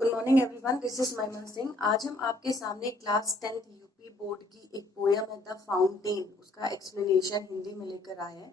Good morning everyone, this is महिमा सिंह। आज हम आपके सामने क्लास 10th यूपी बोर्ड की एक पोयम है द फाउंटेन, उसका एक्सप्लेनेशन हिंदी में लेकर आए हैं।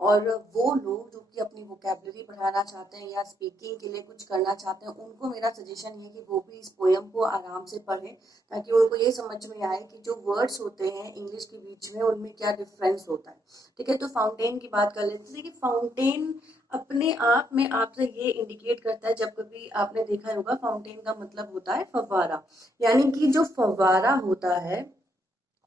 और वो लोग जो कि अपनी वोकेबलरी बढ़ाना चाहते हैं या स्पीकिंग के लिए कुछ करना चाहते हैं, उनको मेरा सजेशन ये कि वो भी इस पोयम को आराम से पढ़ें, ताकि उनको ये समझ में आए कि जो वर्ड्स होते हैं इंग्लिश के बीच में उनमें क्या डिफरेंस होता है। ठीक है, तो फाउंटेन की बात कर लेते हैं। देखिए, फाउंटेन अपने आप में आपसे ये इंडिकेट करता है, जब कभी आपने देखा होगा, फाउंटेन का मतलब होता है फव्वारा। यानी कि जो फव्वारा होता है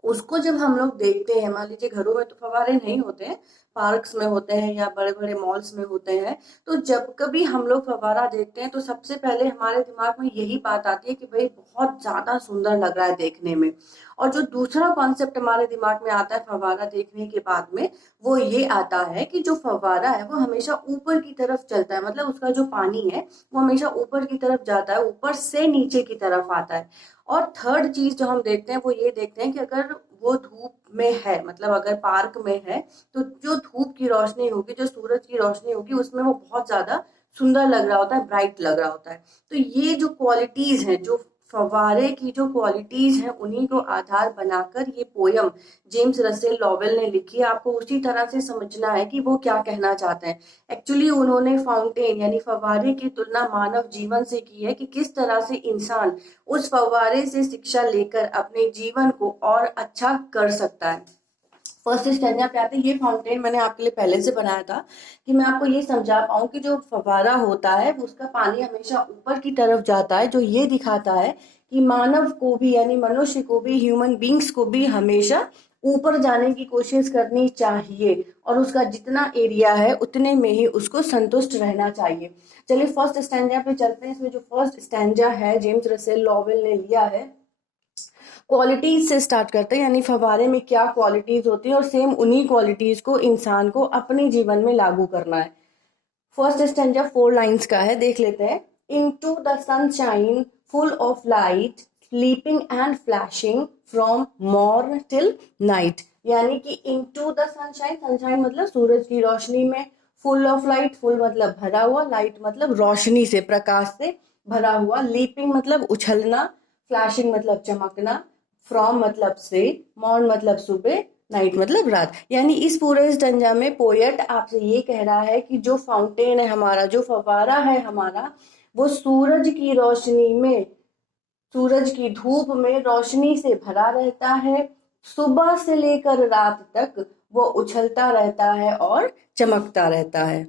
उसको जब हम लोग देखते हैं, मान लीजिए घरों में तो फव्वारे नहीं होते हैं, पार्क्स में होते हैं या बड़े बड़े मॉल्स में होते हैं। तो जब कभी हम लोग फव्वारा देखते हैं तो सबसे पहले हमारे दिमाग में यही बात आती है कि भाई बहुत ज्यादा सुंदर लग रहा है देखने में। और जो दूसरा कॉन्सेप्ट हमारे दिमाग में आता है फव्वारा देखने के बाद में, वो ये आता है कि जो फव्वारा है वो हमेशा ऊपर की तरफ चलता है, मतलब उसका जो पानी है वो हमेशा ऊपर की तरफ जाता है, ऊपर से नीचे की तरफ आता है। और थर्ड चीज जो हम देखते हैं वो ये देखते हैं कि अगर वो धूप में है, मतलब अगर पार्क में है, तो जो धूप की रोशनी होगी, जो सूरज की रोशनी होगी, उसमें वो बहुत ज्यादा सुंदर लग रहा होता है, ब्राइट लग रहा होता है। तो ये जो क्वालिटीज हैं, जो फव्वारे की जो क्वालिटीज हैं, उन्हीं को आधार बनाकर ये पोयम जेम्स रसेल लॉवेल ने लिखी है। आपको उसी तरह से समझना है कि वो क्या कहना चाहते हैं। एक्चुअली उन्होंने फाउंटेन यानी फव्वारे की तुलना मानव जीवन से की है, कि किस तरह से इंसान उस फव्वारे से शिक्षा लेकर अपने जीवन को और अच्छा कर सकता है। फर्स्ट स्टैंजा पे आते हैं। ये फाउंटेन मैंने आपके लिए पहले से बनाया था कि मैं आपको ये समझा पाऊँ कि जो फव्वारा होता है उसका पानी हमेशा ऊपर की तरफ जाता है, जो ये दिखाता है कि मानव को भी यानी मनुष्य को भी, ह्यूमन बींग्स को भी हमेशा ऊपर जाने की कोशिश करनी चाहिए, और उसका जितना एरिया है उतने में ही उसको संतुष्ट रहना चाहिए। चलिए फर्स्ट स्टैंजा पे चलते हैं। इसमें जो फर्स्ट स्टैंजा है जेम्स रसेल लॉवेल ने लिया है, क्वालिटीज से स्टार्ट करते हैं, यानी फव्वारे में क्या क्वालिटीज होती है और सेम उन्हीं क्वालिटीज को इंसान को अपने जीवन में लागू करना है। फर्स्ट स्टैंजा 4 लाइन्स का है, देख लेते हैं। Into the sunshine full of light, sleeping and flashing from morn till night. यानी कि इनटू द सनशाइन, सनशाइन मतलब सूरज की रोशनी में, फुल ऑफ लाइट, फुल मतलब भरा हुआ, लाइट मतलब रोशनी से, प्रकाश से भरा हुआ, लीपिंग मतलब उछलना, फ्लैशिंग मतलब चमकना, फ्रॉम मतलब से, मॉर्न मतलब सुबह, नाइट मतलब रात। यानी इस पूरे स्टंजा में पोएट आपसे ये कह रहा है कि जो फाउंटेन है हमारा, जो फव्वारा है हमारा, वो सूरज की रोशनी में, सूरज की धूप में रोशनी से भरा रहता है। सुबह से लेकर रात तक वो उछलता रहता है और चमकता रहता है।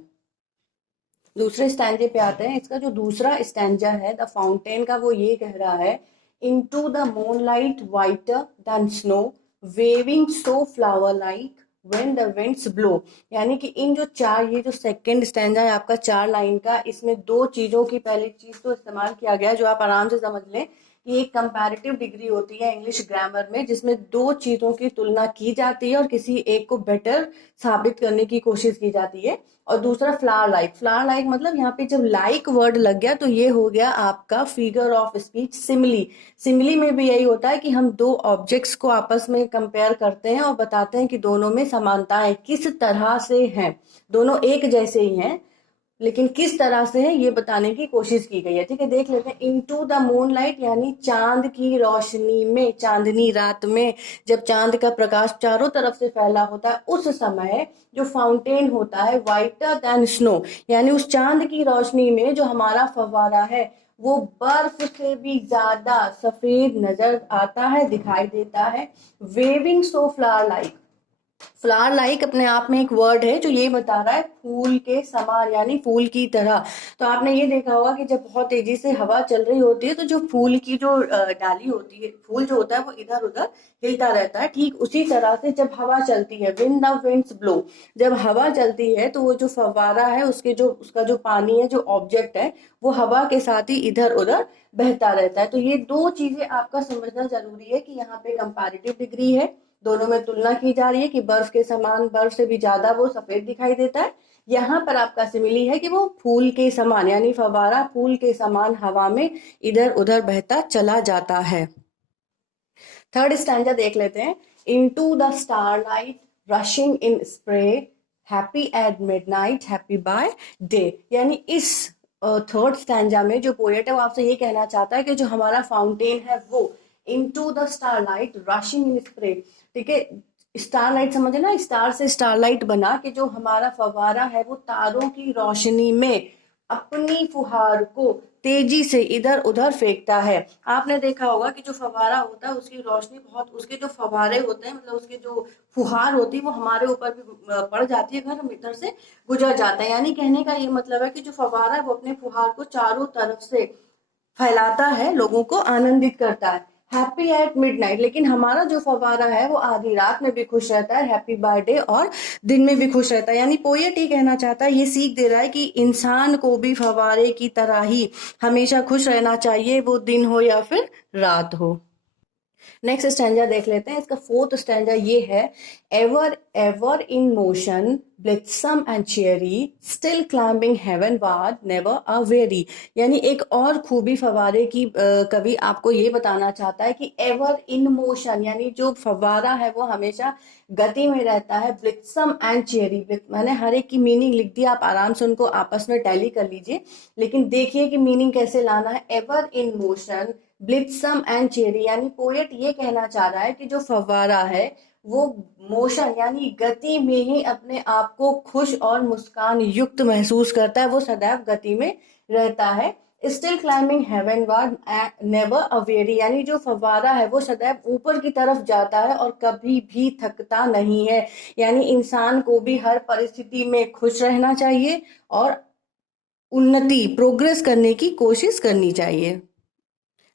दूसरे स्टैंजे पे आते हैं। इसका जो दूसरा स्टैंजा है द फाउंटेन का, वो ये कह रहा है, into the moonlight whiter than snow, waving so flower like when the winds blow. यानी कि इन जो चार, ये जो सेकंड स्टैंजा है आपका 4 लाइन का, इसमें दो चीजों की पहली चीज तो इस्तेमाल किया गया है जो आप आराम से समझ लें। ये एक कंपैरेटिव डिग्री होती है इंग्लिश ग्रामर में, जिसमें दो चीजों की तुलना की जाती है और किसी एक को बेटर साबित करने की कोशिश की जाती है। और दूसरा फ्लावर लाइक, फ्लावर लाइक मतलब यहाँ पे जब लाइक वर्ड लग गया तो ये हो गया आपका figure of speech, simile. Simile में भी यही होता है कि हम दो ऑब्जेक्ट्स को आपस में कंपेयर करते हैं और बताते हैं कि दोनों में समानताएं किस तरह से हैं। दोनों एक जैसे ही हैं, लेकिन किस तरह से है ये बताने की कोशिश की गई है। ठीक है, देख लेते हैं। इनटू द मूनलाइट यानी चांद की रोशनी में, चांदनी रात में, जब चांद का प्रकाश चारों तरफ से फैला होता है, उस समय जो फाउंटेन होता है वाइटर देन स्नो, यानी उस चांद की रोशनी में जो हमारा फव्वारा है वो बर्फ से भी ज्यादा सफेद नजर आता है, दिखाई देता है। Waving so flower like, flower like अपने आप में एक वर्ड है जो ये बता रहा है फूल के समान, यानी फूल की तरह। तो आपने ये देखा होगा कि जब बहुत तेजी से हवा चल रही होती है तो जो फूल की जो डाली होती है, फूल जो होता है वो इधर उधर हिलता रहता है। ठीक उसी तरह से जब हवा चलती है, विन द विंड्स ब्लो, जब हवा चलती है तो वो जो फव्वारा है उसके जो, उसका जो पानी है, जो ऑब्जेक्ट है, वो हवा के साथ ही इधर उधर बहता रहता है। तो ये दो चीजें आपका समझना जरूरी है कि यहाँ पे कंपैरेटिव डिग्री है, दोनों में तुलना की जा रही है कि बर्फ के समान, बर्फ से भी ज्यादा वो सफेद दिखाई देता है। यहाँ पर आपका सिमिली है कि वो फूल के समान, यानी फव्वारा फूल के समान हवा में इधर उधर बहता चला जाता है। थर्ड स्टैंजा देख लेते हैं। Into the starlight rushing in spray, happy at midnight, happy by day. यानी इस थर्ड स्टैंजा में जो पोएट है वो आपसे ये कहना चाहता है कि जो हमारा फाउंटेन है वो into the starlight rushing in spray, ठीक है। स्टारलाइट समझे ना, स्टार से स्टारलाइट बना कि जो हमारा फवारा है वो तारों की रोशनी में अपनी फुहार को तेजी से इधर उधर फेंकता है। आपने देखा होगा कि जो फवारा होता है उसकी रोशनी बहुत, उसके जो फवारे होते हैं मतलब उसके जो फुहार होती है वो हमारे ऊपर भी पड़ जाती है अगर हम इधर से गुजर जाता है। यानी कहने का ये मतलब है कि जो फवारा है वो अपने फुहार को चारों तरफ से फैलाता है, लोगों को आनंदित करता है। हैप्पी एट मिडनाइट, लेकिन हमारा जो फवारा है वो आधी रात में भी खुश रहता है, हैप्पी बर्थडे, और दिन में भी खुश रहता है। यानी पोएट ये कहना चाहता है, ये सीख दे रहा है कि इंसान को भी फवारे की तरह ही हमेशा खुश रहना चाहिए, वो दिन हो या फिर रात हो। नेक्स्ट स्टैंजा देख लेते हैं। इसका फोर्थ स्टैंजा ये है, ever ever in motion blithesome and cheery still climbing heavenward never aweary. यानी एक और खूबी फवारे की कवि आपको ये बताना चाहता है कि एवर इन मोशन यानी जो फवारा है वो हमेशा गति में रहता है। ब्लिथसम एंड चेयरी, मैंने हर एक की मीनिंग लिख दी, आप आराम से उनको आपस में टैली कर लीजिए, लेकिन देखिए कि मीनिंग कैसे लाना है। Ever in motion blithesome and cheery, यानी पोएट ये कहना चाह रहा है कि जो फव्वारा है वो मोशन यानी गति में ही अपने आप को खुश और मुस्कान युक्त महसूस करता है, वो सदैव गति में रहता है। Still climbing heavenward never aweary, यानी जो फव्वारा है वो सदैव ऊपर की तरफ जाता है और कभी भी थकता नहीं है। यानी इंसान को भी हर परिस्थिति में खुश रहना चाहिए और उन्नति प्रोग्रेस करने की कोशिश करनी चाहिए।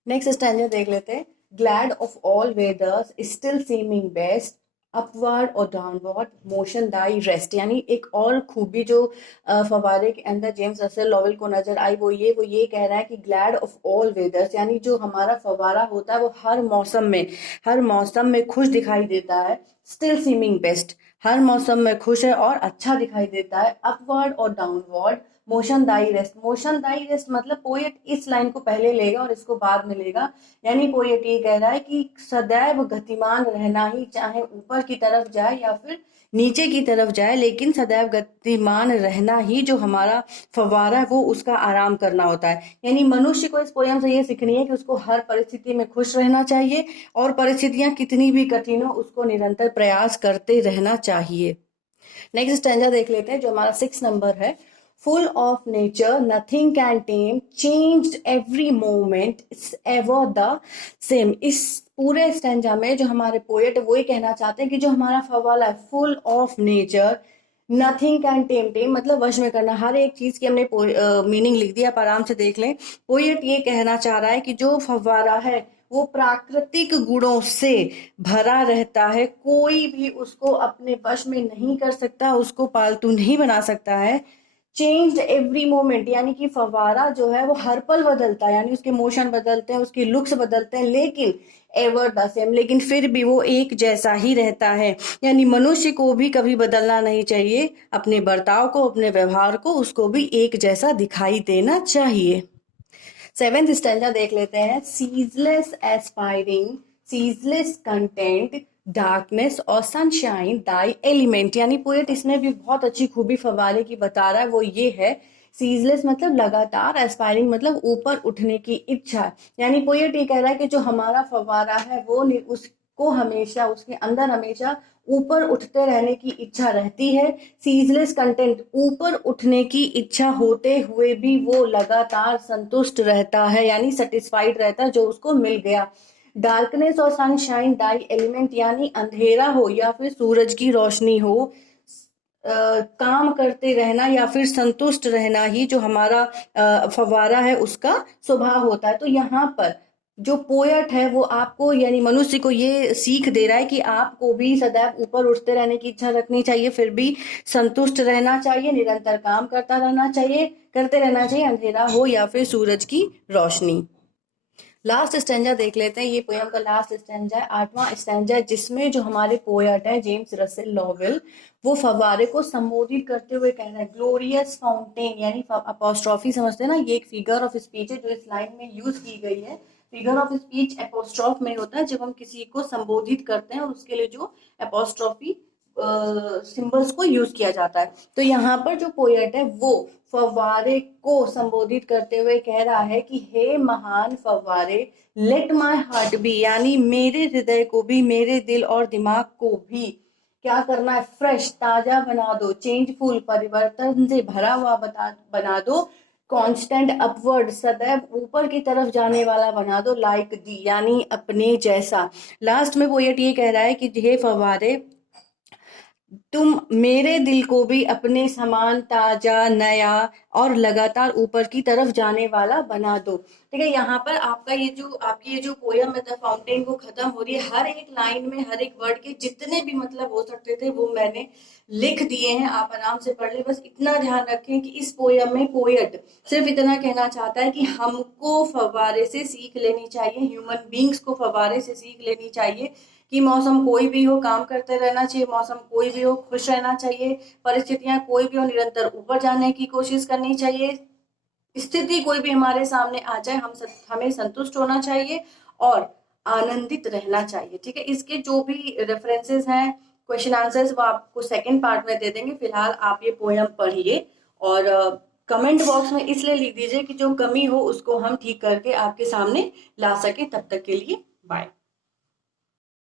नेक्स्ट स्टैंजा देख लेते हैं। Glad of all weathers still seeming best upward और डाउनवर्ड मोशन दाई रेस्ट, यानी एक और खूबी जो फवारे के अंदर जेम्स रसेल लॉवेल को नजर आई वो ये कह रहा है कि ग्लैड ऑफ ऑल वेदर्स, यानी जो हमारा फवारा होता है वो हर मौसम में खुश दिखाई देता है। स्टिल सीमिंग बेस्ट, हर मौसम में खुश है और अच्छा दिखाई देता है। अपवर्ड और डाउनवर्ड मोशनदायी रेस्ट, मोशनदायी रेस्ट मतलब पोएट इस लाइन को पहले लेगा और इसको बाद में लेगा। यानी पोएट ये कह रहा है कि सदैव गतिमान रहना ही, चाहे ऊपर की तरफ जाए या फिर नीचे की तरफ जाए, लेकिन सदैव गतिमान रहना ही जो हमारा फव्वारा है वो उसका आराम करना होता है। यानी मनुष्य को इस पोयम से ये सीखनी है कि उसको हर परिस्थिति में खुश रहना चाहिए और परिस्थितियां कितनी भी कठिन हो उसको निरंतर प्रयास करते रहना चाहिए। नेक्स्ट स्टैंजा देख लेते हैं जो हमारा 6 नंबर है। Full of nature nothing can time changed every moment it's ever the same. इस पूरे स्टैंजा में जो हमारे पोएट है वो ये कहना चाहते हैं कि जो हमारा फवाला है full of nature nothing can tame, tame मतलब वश में करना, हर एक चीज की हमने मीनिंग लिख दी, आप आराम से देख लें। पोएट ये कहना चाह रहा है कि जो फव्वारा है वो प्राकृतिक गुणों से भरा रहता है, कोई भी उसको अपने वश में नहीं कर सकता, उसको पालतू नहीं बना सकता है। चेंज्ड एवरी मोमेंट, यानी कि फवारा जो है वो हर पल बदलता है, यानी उसके मोशन बदलते हैं, उसके लुक्स बदलते हैं, लेकिन एवर द सेम, लेकिन फिर भी वो एक जैसा ही रहता है। यानी मनुष्य को भी कभी बदलना नहीं चाहिए, अपने बर्ताव को, अपने व्यवहार को, उसको भी एक जैसा दिखाई देना चाहिए। 7th स्टैंजा देख लेते हैं। Ceaseless aspiring ceaseless content darkness और सनशाइन दाई एलिमेंट, यानी पोएट इसमें भी बहुत अच्छी खूबी फवारे की बता रहा है, वो ये है सीजलेस मतलब लगातार, एस्पायरिंग मतलब ऊपर उठने की इच्छा। यानी पोएट ये कह रहा है कि जो हमारा फवारा है वो उसको हमेशा, उसके अंदर हमेशा ऊपर उठते रहने की इच्छा रहती है। सीजलेस कंटेंट, ऊपर उठने की इच्छा होते हुए भी वो लगातार संतुष्ट रहता है, यानी सेटिस्फाइड रहता है जो उसको मिल गया। डार्कनेस और सनशाइन डाई एलिमेंट, यानी अंधेरा हो या फिर सूरज की रोशनी हो, काम करते रहना या फिर संतुष्ट रहना ही जो हमारा फवारा है उसका स्वभाव होता है। तो यहाँ पर जो पोएट है वो आपको यानी मनुष्य को ये सीख दे रहा है कि आपको भी सदैव ऊपर उठते रहने की इच्छा रखनी चाहिए, फिर भी संतुष्ट रहना चाहिए, निरंतर काम करते रहना चाहिए, अंधेरा हो या फिर सूरज की रोशनी। लास्ट स्टैंजा देख लेते हैं। ये पोयम का लास्ट स्टैंजा है, 8वां स्टैंजा, जिसमें जो हमारे पोएट है जेम्स रसेल लॉवेल वो फव्वारे को संबोधित करते हुए कह रहा है ग्लोरियस फाउंटेन, यानी अपोस्ट्रॉफी समझते हैं ना, ये एक फिगर ऑफ स्पीच है जो इस लाइन में यूज की गई है। फिगर ऑफ स्पीच एपोस्ट्रॉफ में होता है जब हम किसी को संबोधित करते हैं और उसके लिए जो एपोस्ट्रॉफी सिंबल्स को यूज किया जाता है। तो यहाँ पर जो पोएट है वो फव्वारे को संबोधित करते हुए कह रहा है कि हे महान फव्वारे, लेट माय हार्ट बी, यानी मेरे हृदय को भी, मेरे दिल और दिमाग को भी क्या करना है, फ्रेश, ताजा बना दो, चेंजफुल, परिवर्तन से भरा हुआ बना दो, कांस्टेंट अपवर्ड, सदैव ऊपर की तरफ जाने वाला बना दो, लाइक दी, यानी अपने जैसा। लास्ट में पोएट ये कह रहा है कि हे फव्वारे, तुम मेरे दिल को भी अपने समान ताजा, नया और लगातार ऊपर की तरफ जाने वाला बना दो। ठीक है, यहाँ पर आपका ये जो आपकी ये जो पोयम है द फाउंटेन वो खत्म हो रही है। हर एक लाइन में हर एक वर्ड के जितने भी मतलब हो सकते थे वो मैंने लिख दिए हैं, आप आराम से पढ़ ले। बस इतना ध्यान रखें कि इस पोयम में पोएट सिर्फ इतना कहना चाहता है कि हमको फव्वारे से सीख लेनी चाहिए, ह्यूमन बींग्स को फव्वारे से सीख लेनी चाहिए कि मौसम कोई भी हो, काम करते रहना चाहिए, मौसम कोई भी हो, खुश रहना चाहिए, परिस्थितियां कोई भी हो, निरंतर ऊपर जाने की कोशिश करनी चाहिए, स्थिति कोई भी हमारे सामने आ जाए हमें संतुष्ट होना चाहिए और आनंदित रहना चाहिए। ठीक है, इसके जो भी रेफरेंसेस हैं, क्वेश्चन आंसर्स, वो आपको सेकंड पार्ट में दे देंगे। फिलहाल आप ये पोयम पढ़िए और कमेंट बॉक्स में इसलिए लिख दीजिए कि जो कमी हो उसको हम ठीक करके आपके सामने ला सके। तब तक के लिए बाय।